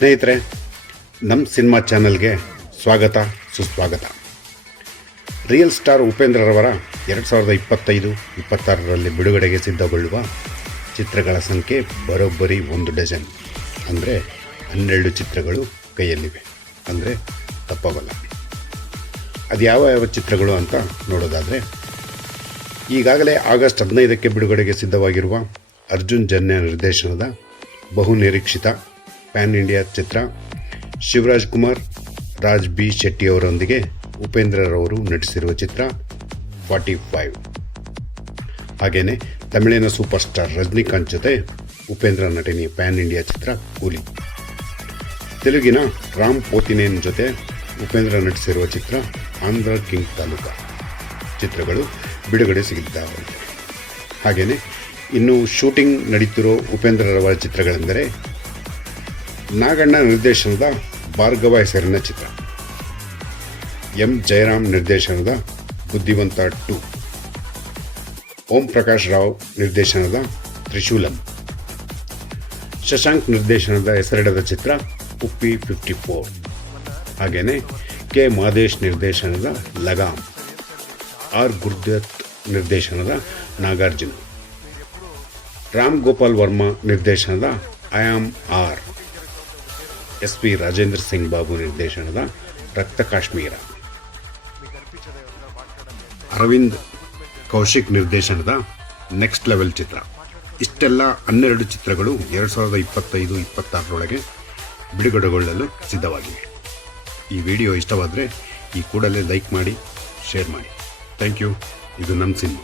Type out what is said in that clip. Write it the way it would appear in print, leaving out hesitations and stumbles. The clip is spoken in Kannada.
ಸ್ನೇಹಿತರೆ, ನಮ್ಮ ಸಿನಿಮಾ ಚಾನಲ್ಗೆ ಸ್ವಾಗತ ಸುಸ್ವಾಗತ. ರಿಯಲ್ ಸ್ಟಾರ್ ಉಪೇಂದ್ರರವರ 2025-26ರಲ್ಲಿ ಬಿಡುಗಡೆಗೆ ಸಿದ್ಧಗೊಳ್ಳುವ ಚಿತ್ರಗಳ ಸಂಖ್ಯೆ ಬರೋಬ್ಬರಿ 1 ಡಜನ್, ಅಂದರೆ 12 ಚಿತ್ರಗಳು ಕೈಯಲ್ಲಿವೆ ಅಂದರೆ ತಪ್ಪಾಗಲ್ಲ. ಅದು ಯಾವ ಚಿತ್ರಗಳು ಅಂತ ನೋಡೋದಾದರೆ, ಈಗಾಗಲೇ ಆಗಸ್ಟ್ 15ಕ್ಕೆ ಬಿಡುಗಡೆಗೆ ಸಿದ್ಧವಾಗಿರುವ ಅರ್ಜುನ್ ಜನ್ಯ ನಿರ್ದೇಶನದ ಬಹುನಿರೀಕ್ಷಿತ ಪ್ಯಾನ್ ಇಂಡಿಯಾ ಚಿತ್ರ ಶಿವರಾಜ್ ಕುಮಾರ್, ರಾಜ್ ಬಿ ಶೆಟ್ಟಿಯವರೊಂದಿಗೆ ಉಪೇಂದ್ರರವರು ನಟಿಸಿರುವ ಚಿತ್ರ 45. ಹಾಗೆಯೇ ತಮಿಳಿನ ಸೂಪರ್ ಸ್ಟಾರ್ ರಜನಿಕಾಂತ್ ಜೊತೆ ಉಪೇಂದ್ರ ನಟನೆಯ ಪ್ಯಾನ್ ಇಂಡಿಯಾ ಚಿತ್ರ ಕೂಲಿ. ತೆಲುಗಿನ ರಾಮ್ ಪೋತಿನೇನ್ ಜೊತೆ ಉಪೇಂದ್ರ ನಟಿಸಿರುವ ಚಿತ್ರ ಆಂಧ್ರ ಕಿಂಗ್ ತಾಲೂಕಾ ಚಿತ್ರಗಳು ಬಿಡುಗಡೆ ಸಿಗಿದ್ದಾವೆ. ಹಾಗೆಯೇ ಇನ್ನು ಶೂಟಿಂಗ್ ನಡೀತಿರೋ ಉಪೇಂದ್ರರವರ ಚಿತ್ರಗಳೆಂದರೆ ನಾಗಣ್ಣ ನಿರ್ದೇಶನದ ಭಾರ್ಗವ ಹೆಸರಿನ ಚಿತ್ರ, ಎಂ ಜಯರಾಮ್ ನಿರ್ದೇಶನದ ಬುದ್ಧಿವಂತ 2, ಓಂ ಪ್ರಕಾಶ್ ರಾವ್ ನಿರ್ದೇಶನದ ತ್ರಿಶೂಲಂ, ಶಶಾಂಕ್ ನಿರ್ದೇಶನದ ಹೆಸರಿಡದ ಚಿತ್ರ ಉಪ್ಪಿ 54, ಹಾಗೆಯೇ ಕೆ ಮಾದೇಶ್ ನಿರ್ದೇಶನದ ಲಗಾಮ್, ಆರ್ ಗುರುದತ್ ನಿರ್ದೇಶನದ ನಾಗಾರ್ಜುನ, ರಾಮ್ ಗೋಪಾಲ್ ವರ್ಮಾ ನಿರ್ದೇಶನದ I am R, SP Rajendra Singh Babu ನಿರ್ದೇಶನದ ರಕ್ತ ಕಾಶ್ಮೀರ, ಅರವಿಂದ್ ಕೌಶಿಕ್ ನಿರ್ದೇಶನದ ನೆಕ್ಸ್ಟ್ ಲೆವೆಲ್ ಚಿತ್ರ. ಇಷ್ಟೆಲ್ಲ 12 ಚಿತ್ರಗಳು 2025-26ರೊಳಗೆ ಬಿಡುಗಡೆಗೊಳ್ಳಲು ಸಿದ್ಧವಾಗಿವೆ. ಈ ವಿಡಿಯೋ ಇಷ್ಟವಾದರೆ ಈ ಕೂಡಲೇ ಲೈಕ್ ಮಾಡಿ, ಶೇರ್ ಮಾಡಿ. Thank you. ಇದು ನಮ್ಮ ಸಿನಿಮಾ.